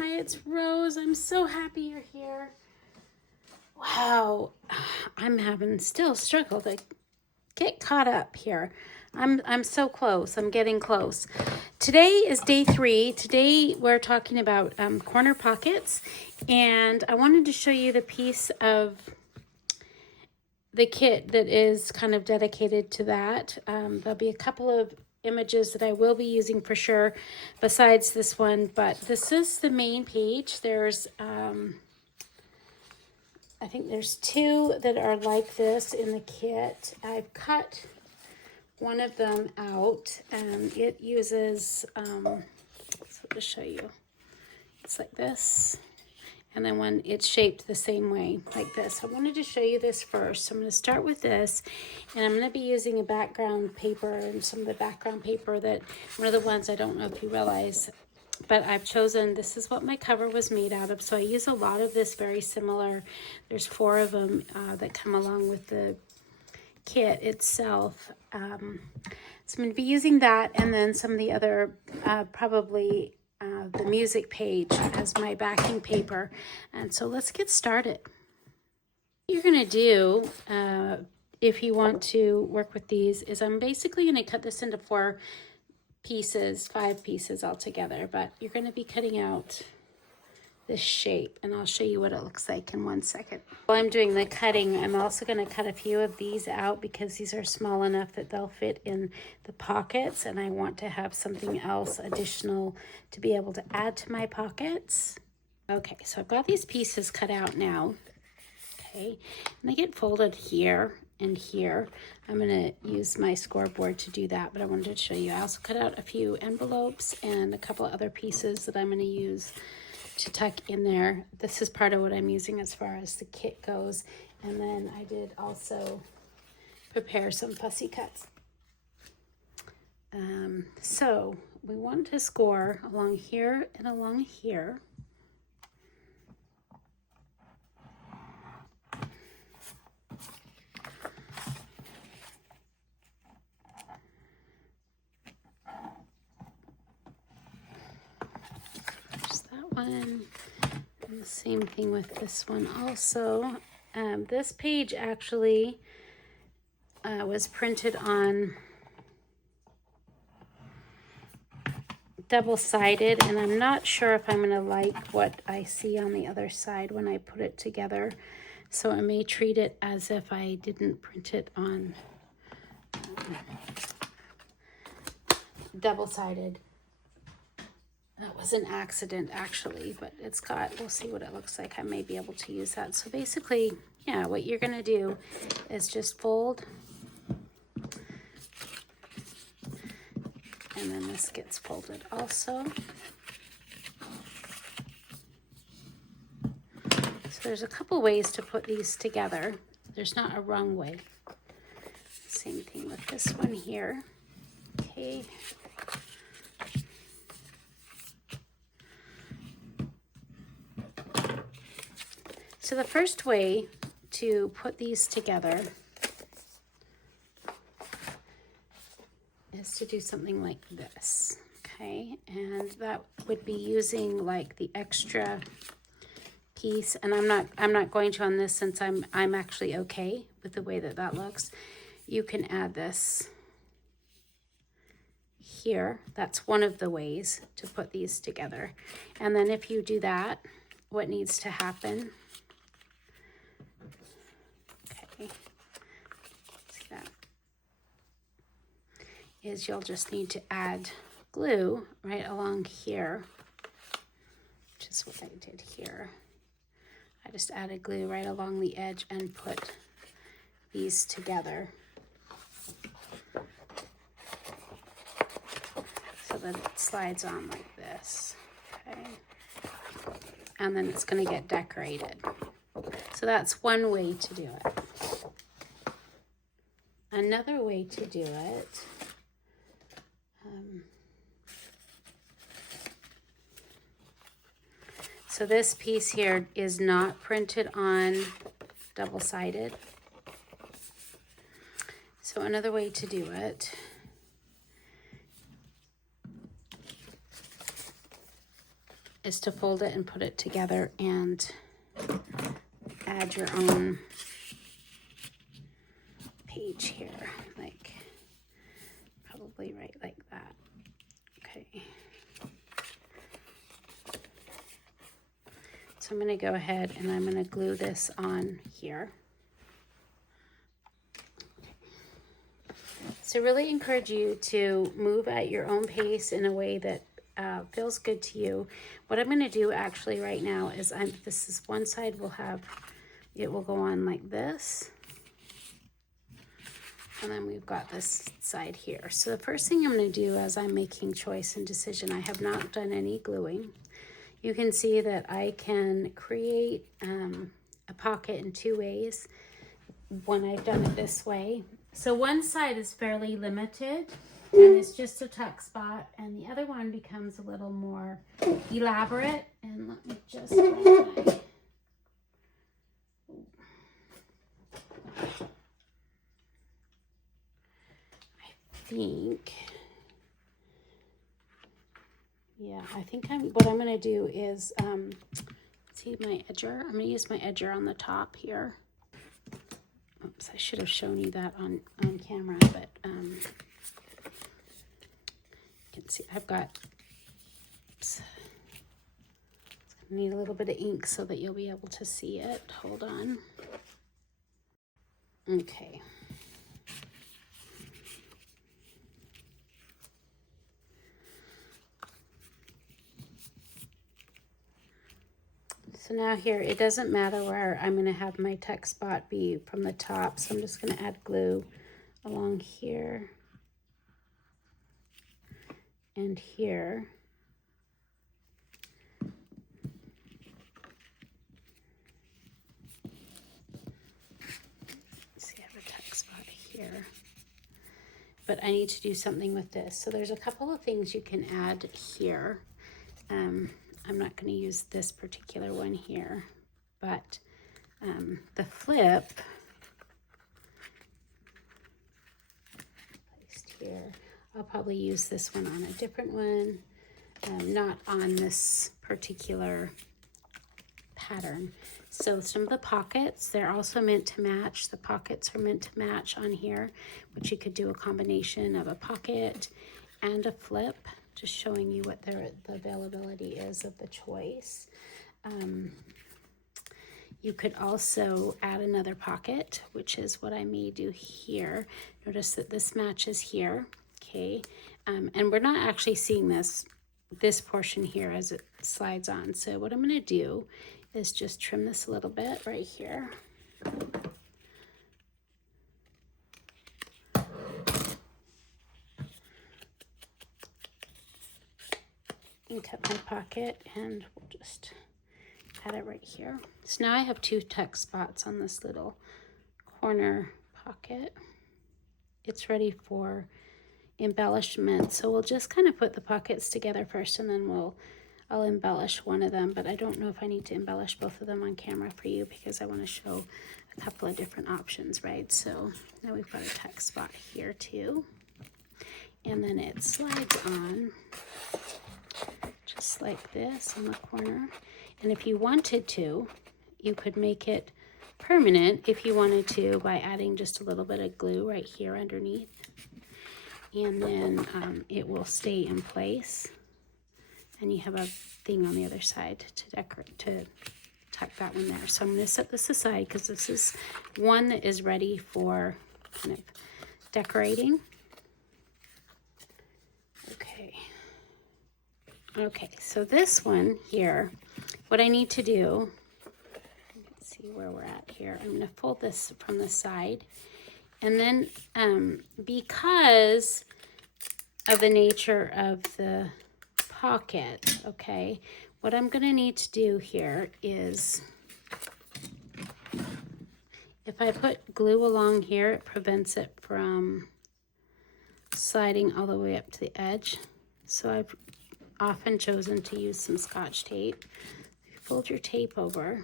Hi, it's Rose. I'm so happy you're here. Wow, I'm having still struggle to get caught up here. I'm so close. I'm getting close. Today is day 3. Today we're talking about corner pockets, and I wanted to show you the piece of the kit that is kind of dedicated to that. There'll be a couple of images that I will be using for sure besides this one, but this is the main page. There's I think there's 2 that are like this in the kit. I've cut one of them out, and it uses so to show you, it's like this, and then when it's shaped the same way like this. I wanted to show you this first. So I'm going to start with this, and I'm going to be using a background paper, and some of the background paper that one of the ones, I don't know if you realize, but I've chosen, this is what my cover was made out of. So I use a lot of this very similar. There's 4 of them that come along with the kit itself. So I'm going to be using that, and then some of the other, probably the music page as my backing paper. And so let's get started. What you're going to do, if you want to work with these, is I'm basically going to cut this into 4 pieces, 5 pieces altogether, but you're going to be cutting out this shape, and I'll show you what it looks like in 1 second. While I'm doing the cutting, I'm also going to cut a few of these out because these are small enough that they'll fit in the pockets, and I want to have something else additional to be able to add to my pockets. Okay, so I've got these pieces cut out now. Okay, and they get folded here and here. I'm going to use my scoreboard to do that, but I wanted to show you. I also cut out a few envelopes and a couple other pieces that I'm going to use to tuck in there. This is part of what I'm using as far as the kit goes. And then I did also prepare some fussy cuts. So we want to score along here and along here. One, and the same thing with this one also. This page actually was printed on double-sided, and I'm not sure if I'm going to like what I see on the other side when I put it together, so I may treat it as if I didn't print it on double-sided. That was an accident actually, but it's got, we'll see what it looks like. I may be able to use that. So basically, yeah, what you're going to do is just fold, and then this gets folded also. So there's a couple ways to put these together. There's not a wrong way. Same thing with this one here. Okay. So the first way to put these together is to do something like this, okay? And that would be using like the extra piece, and I'm not going to on this since I'm actually okay with the way that that looks. You can add this here. That's one of the ways to put these together. And then if you do that, what needs to happen, see that, is you'll just need to add glue right along here, which is what I did here. I just added glue right along the edge and put these together so that it slides on like this, okay? And then it's going to get decorated. So that's one way to do it. Another way to do it, so this piece here is not printed on double-sided. So another way to do it is to fold it and put it together and add your own page here, like probably right like that. Okay. So I'm going to go ahead and I'm going to glue this on here. So really encourage you to move at your own pace in a way that feels good to you. What I'm going to do actually right now is this is one side will have, it will go on like this. And then we've got this side here. So the first thing I'm going to do as I'm making choice and decision, I have not done any gluing. You can see that I can create a pocket in two ways when I've done it this way. So one side is fairly limited and it's just a tuck spot, and the other one becomes a little more elaborate. And let me just I think what I'm going to do is, see my edger? I'm going to use my edger on the top here. Oops, I should have shown you that on camera, but you can see I've got, oops, I need a little bit of ink so that you'll be able to see it. Hold on. Okay. So now here, it doesn't matter where I'm going to have my tuck spot be from the top, so I'm just going to add glue along here and here. See, I have a tuck spot here. But I need to do something with this. So there's a couple of things you can add here. I'm not going to use this particular one here, but the flip placed here, I'll probably use this one on a different one, not on this particular pattern. So some of the pockets, they're also meant to match. The pockets are meant to match on here, which you could do a combination of a pocket and a flip, just showing you what the availability is of the choice. You could also add another pocket, which is what I may do here. Notice that this matches here, okay? And we're not actually seeing this portion here as it slides on. So what I'm gonna do is just trim this a little bit right here. And cut my pocket, and we'll just add it right here. So now I have two tuck spots on this little corner pocket. It's ready for embellishment. So we'll just kind of put the pockets together first, and then I'll embellish one of them, but I don't know if I need to embellish both of them on camera for you because I want to show a couple of different options, right? So now we've got a tuck spot here too. And then it slides on just like this on the corner. And if you wanted to, you could make it permanent if you wanted to by adding just a little bit of glue right here underneath. And then it will stay in place. And you have a thing on the other side to decorate, to tuck that one there. So I'm going to set this aside because this is one that is ready for kind of decorating. Okay, so this one here, what I need to do, let's see where we're at here. I'm going to fold this from the side. And then because of the nature of the pocket, okay, what I'm going to need to do here is, if I put glue along here, it prevents it from sliding all the way up to the edge. So I've often chosen to use some Scotch tape. Fold your tape over.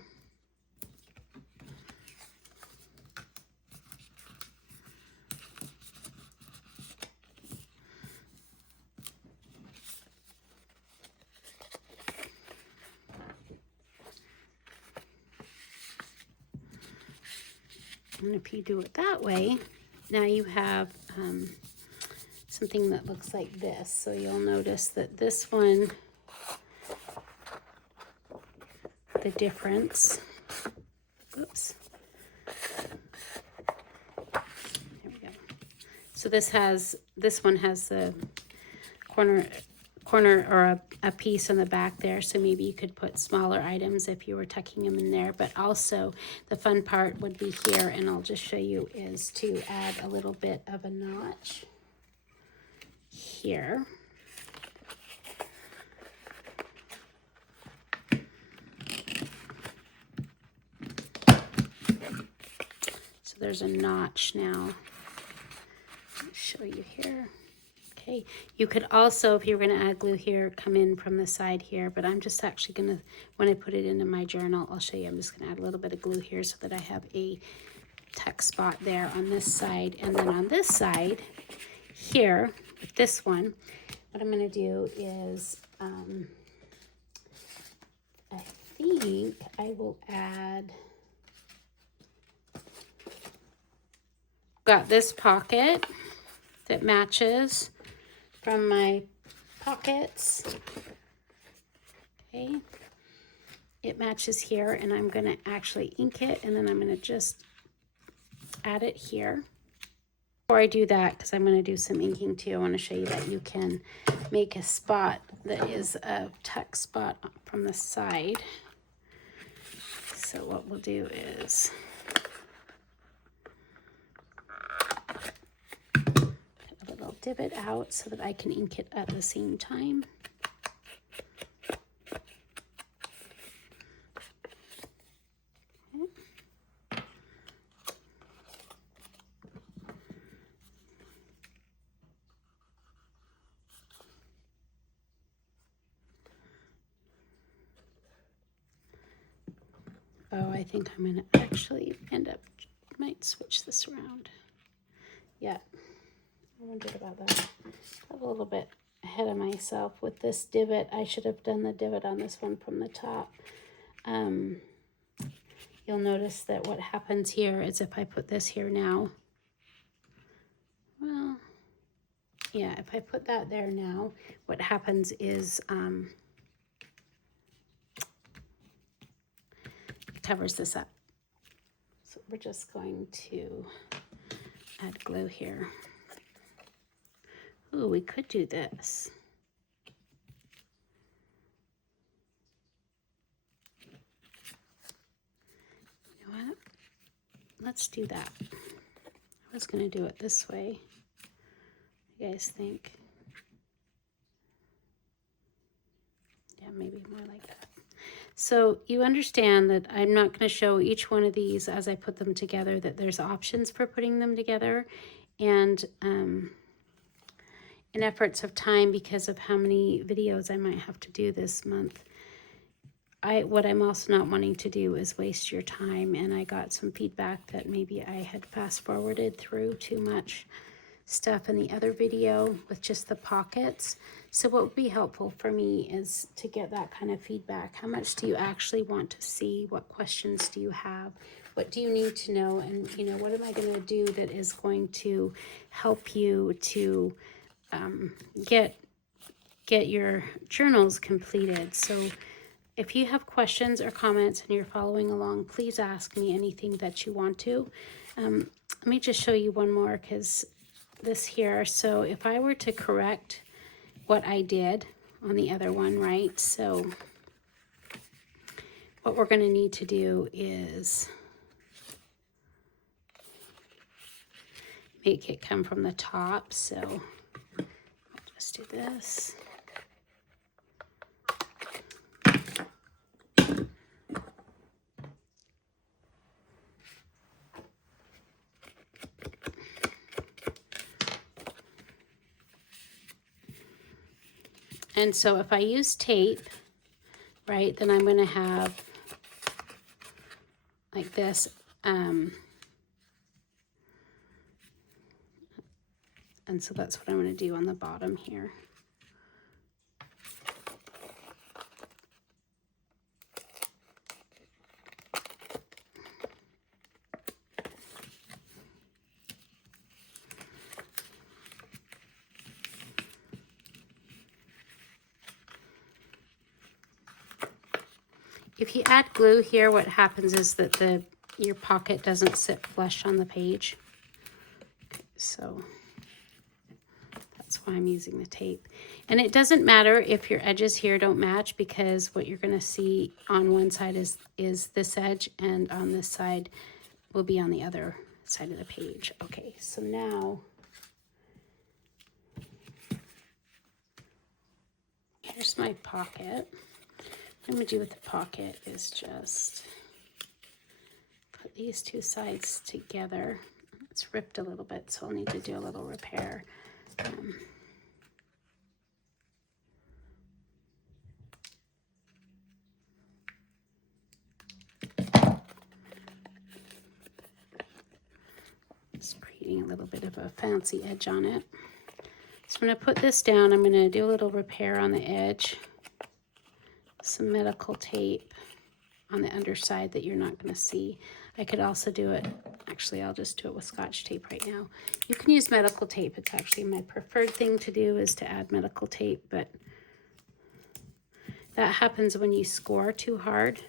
And if you do it that way, now you have something that looks like this. So you'll notice that this one, the difference, oops. There we go. So this one has the corner or a piece on the back there, so maybe you could put smaller items if you were tucking them in there. But also the fun part would be here, and I'll just show you, is to add a little bit of a notch here. So there's a notch now. I'll show you here. Okay, you could also, if you were going to add glue here, come in from the side here, but I'm just actually going to, when I put it into my journal, I'll show you, I'm just going to add a little bit of glue here so that I have a tuck spot there on this side. And then on this side here, with this one, what I'm going to do is, I think I will add, got this pocket that matches from my pockets. Okay, it matches here, and I'm going to actually ink it, and then I'm going to just add it here. Before I do that, because I'm going to do some inking too, I want to show you that you can make a spot that is a tuck spot from the side. So what we'll do is divot out so that I can ink it at the same time. Okay. Oh, I think I'm going to actually end up, might switch this around. Yeah. I wondered about that. I'm a little bit ahead of myself with this divot. I should have done the divot on this one from the top. You'll notice that what happens here is if I put this here now, well, yeah, if I put that there now, what happens is it covers this up. So we're just going to add glue here. Ooh, we could do this. You know what? Let's do that. I was going to do it this way. What do you guys think? Yeah, maybe more like that. So you understand that I'm not going to show each one of these as I put them together, that there's options for putting them together. And in efforts of time, because of how many videos I might have to do this month, what I'm also not wanting to do is waste your time. And I got some feedback that maybe I had fast forwarded through too much stuff in the other video with just the pockets. So what would be helpful for me is to get that kind of feedback. How much do you actually want to see? What questions do you have? What do you need to know? And, you know, what am I going to do that is going to help you to get your journals completed? So if you have questions or comments and you're following along, please ask me anything that you want to. Let me just show you one more, because this here, so if I were to correct what I did on the other one, right? So what we're going to need to do is make it come from the top. So I'll just do this. And so if I use tape, right, then I'm going to have like this. And so that's what I'm going to do on the bottom here. if you add glue here, what happens is that your pocket doesn't sit flush on the page. Okay, so that's why I'm using the tape. And it doesn't matter if your edges here don't match, because what you're going to see on one side is this edge, and on this side will be on the other side of the page. Okay, so now here's my pocket. What I'm going to do with the pocket is just put these two sides together. It's ripped a little bit, so I'll need to do a little repair. Just creating a little bit of a fancy edge on it. So I'm going to put this down. I'm going to do a little repair on the edge. Some medical tape on the underside that you're not going to see. I could also do it, actually I'll just do it with Scotch tape right now. You can use medical tape. It's actually my preferred thing to do, is to add medical tape, but that happens when you score too hard.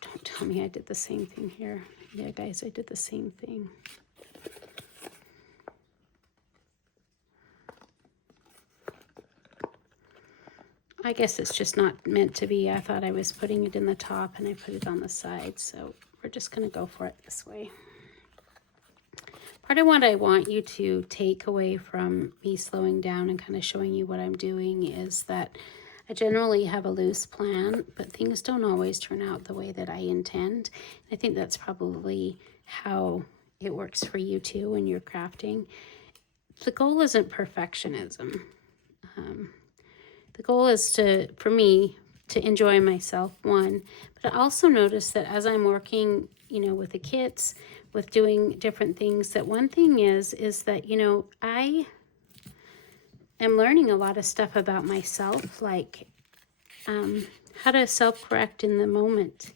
Don't tell me I did the same thing here. Yeah, guys, I did the same thing. I guess it's just not meant to be. I thought I was putting it in the top and I put it on the side, so we're just going to go for it this way. Part of what I want you to take away from me slowing down and kind of showing you what I'm doing is that I generally have a loose plan, but things don't always turn out the way that I intend. I think that's probably how it works for you too when you're crafting. The goal isn't perfectionism. The goal is for me to enjoy myself, one, but I also notice that as I'm working, with the kits, with doing different things, that one thing is that, I am learning a lot of stuff about myself, like how to self-correct in the moment,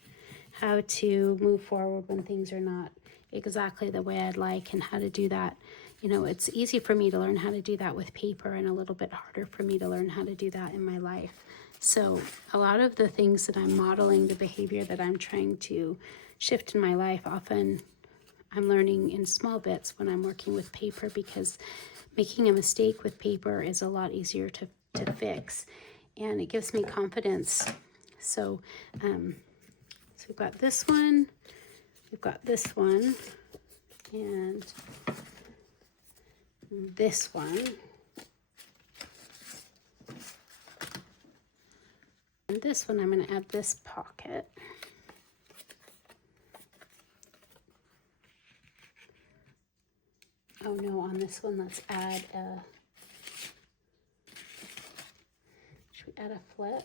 how to move forward when things are not exactly the way I'd like, and how to do that. It's easy for me to learn how to do that with paper and a little bit harder for me to learn how to do that in my life. So a lot of the things that I'm modeling, the behavior that I'm trying to shift in my life, often I'm learning in small bits when I'm working with paper, because making a mistake with paper is a lot easier to fix, and it gives me confidence. So, so we've got this one, we've got this one, and this one. And this one, I'm going to add this pocket. Oh no, on this one, let's add should we add a flip?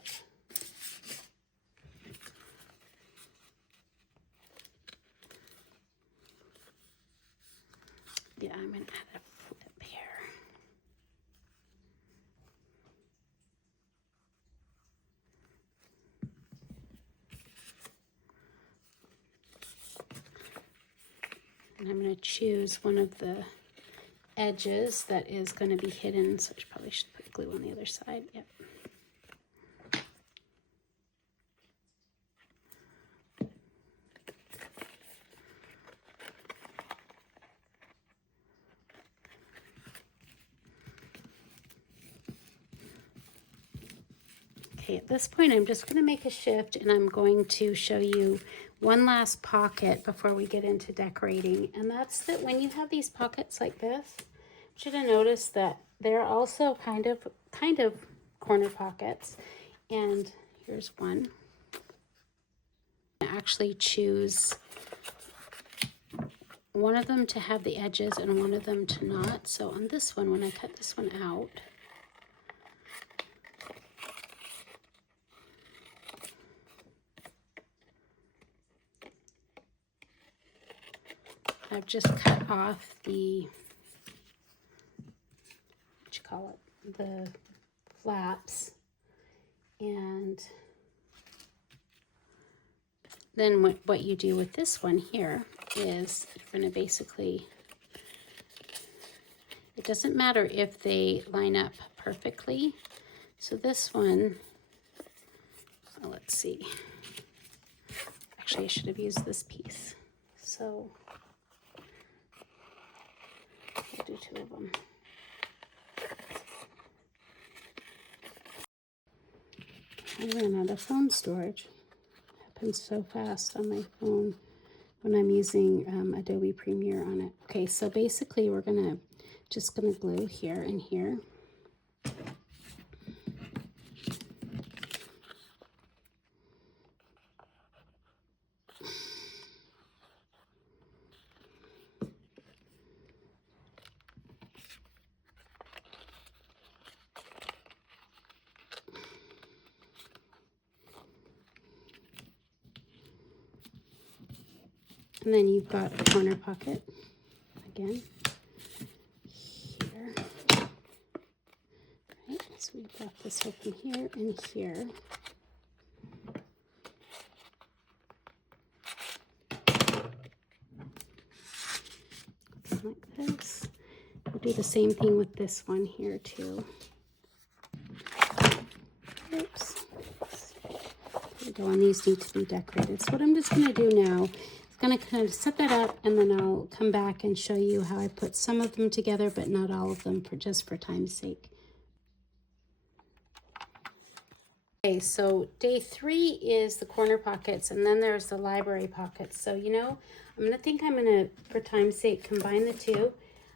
Yeah, I'm going to add a flip here. And I'm going to choose one of the edges that is going to be hidden, so I probably should put glue on the other side. Yep. Okay, at this point, I'm just going to make a shift, and I'm going to show you one last pocket before we get into decorating. And that's that when you have these pockets like this, you should have noticed that they're also kind of corner pockets. And here's one. I actually choose one of them to have the edges and one of them to not. So on this one, when I cut this one out, I've just cut off the, what you call it, the flaps, and then what you do with this one here is you're going to basically, it doesn't matter if they line up perfectly. So this one, let's see. Actually, I should have used this piece. So I'll do 2 of them. I ran out of phone storage. It happens so fast on my phone when I'm using Adobe Premiere on it. Okay, so basically we're just gonna glue here and here. And then you've got a corner pocket again here. Right, so we've got this open here and here. Like this. We'll do the same thing with this one here too. Oops. There we go, and these need to be decorated. So what I'm just going to do now, going to kind of set that up, and then I'll come back and show you how I put some of them together, but not all of them, just for time's sake. Okay, so day 3 is the corner pockets, and then there's the library pockets. So, you know, I'm going to, for time's sake, combine the two.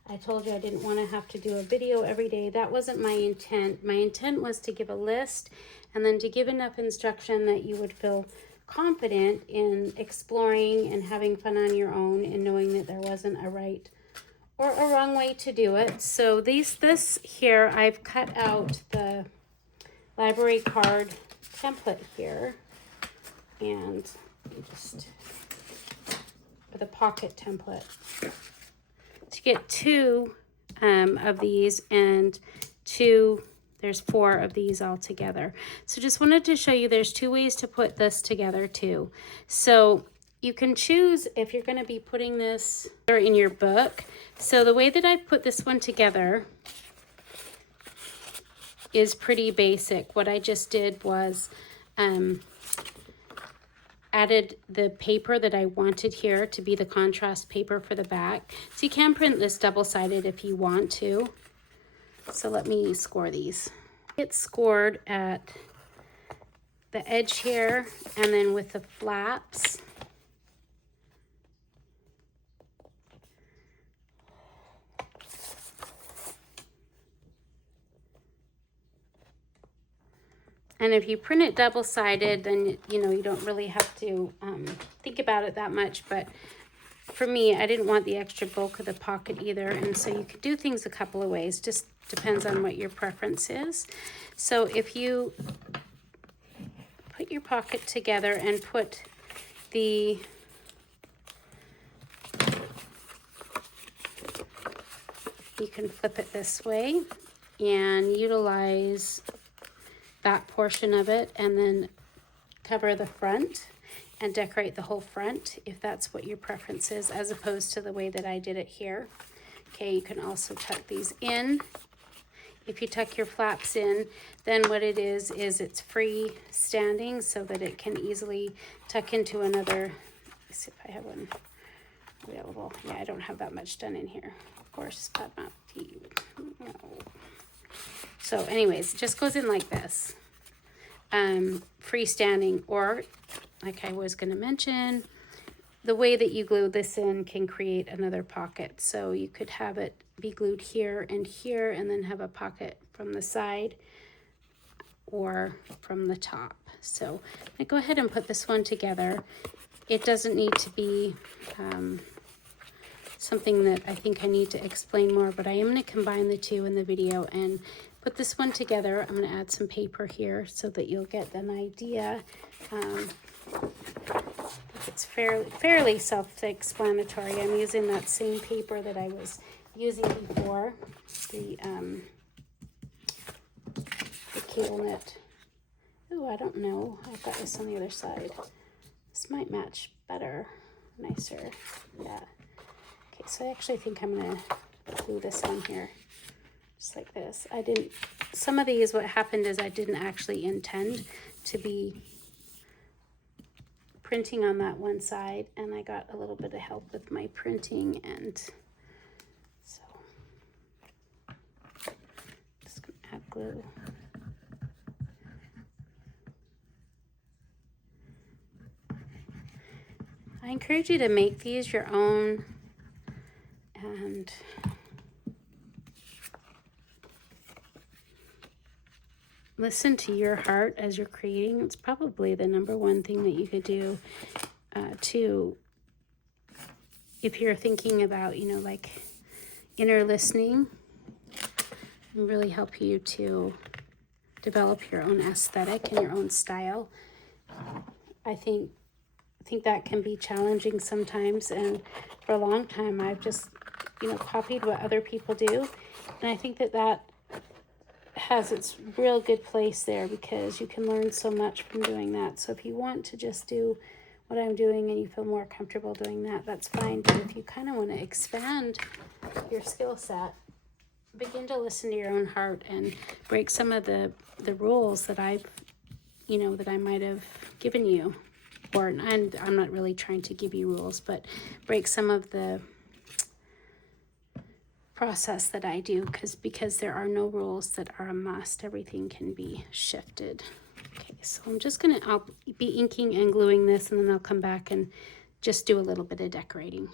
I told you I didn't want to have to do a video every day. That wasn't my intent. My intent was to give a list and then to give enough instruction that you would feel confident in exploring and having fun on your own and knowing that there wasn't a right or a wrong way to do it. So this here, I've cut out the library card template here, and just for the pocket template to get 2 of these, and 2, there's 4 of these all together. So just wanted to show you there's 2 ways to put this together too. So you can choose if you're going to be putting this in your book. So the way that I've put this one together is pretty basic. What I just did was added the paper that I wanted here to be the contrast paper for the back. So you can print this double-sided if you want to. So let me score these. It's scored at the edge here, and then with the flaps. And if you print it double-sided, then, you know, you don't really have to think about it that much. But for me, I didn't want the extra bulk of the pocket either. And so you could do things a couple of ways. Just depends on what your preference is. So if you put your pocket together and put the you can flip it this way and utilize that portion of it, and then cover the front and decorate the whole front if that's what your preference is, as opposed to the way that I did it here. Okay, you can also tuck these in. If you tuck your flaps in, then what it is it's free standing so that it can easily tuck into another. Let's see if I have one available. Yeah, I don't have that much done in here, of course, but not you. No. So anyways, it just goes in like this, freestanding, or like I was going to mention, the way that you glue this in can create another pocket. So you could have it be glued here, and then have a pocket from the side or from the top. So I go ahead and put this one together. It doesn't need to be something that I think I need to explain more, but I am going to combine the two in the video and put this one together. I'm going to add some paper here so that you'll get an idea. It's fairly self-explanatory. I'm using that same paper that I was using before, the cable knit. Oh, I don't know. I've got this on the other side. This might match better, nicer. Yeah. Okay, so I actually think I'm gonna glue this on here, just like this. I didn't, some of these, what happened is I didn't actually intend to be printing on that one side, and I got a little bit of help with my printing, and so just gonna add glue. I encourage you to make these your own, and listen to your heart as you're creating. It's probably the number one thing that you could do to, if you're thinking about, you know, like inner listening, and really help you to develop your own aesthetic and your own style. I think that can be challenging sometimes, and for a long time I've just, you know, copied what other people do, and I think that has its real good place there, because you can learn so much from doing that. So if you want to just do what I'm doing and you feel more comfortable doing that, that's fine. But if you kind of want to expand your skill set, begin to listen to your own heart and break some of the rules that I've, you know, that I might have given you. Or I'm not really trying to give you rules, but break some of the process that I do, because there are no rules that are a must. Everything can be shifted. Okay, so I'll be inking and gluing this, and then I'll come back and just do a little bit of decorating.